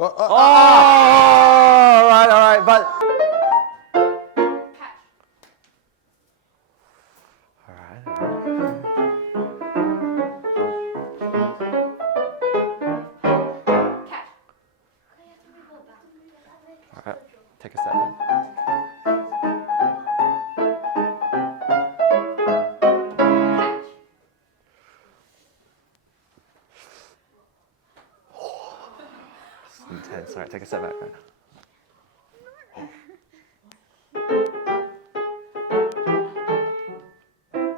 All right, but. Alright, take a step. Intense. Alright, take a step back.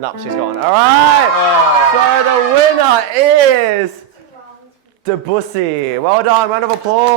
No, she's gone. Alright! So the winner is Debussy. Well done, round of applause.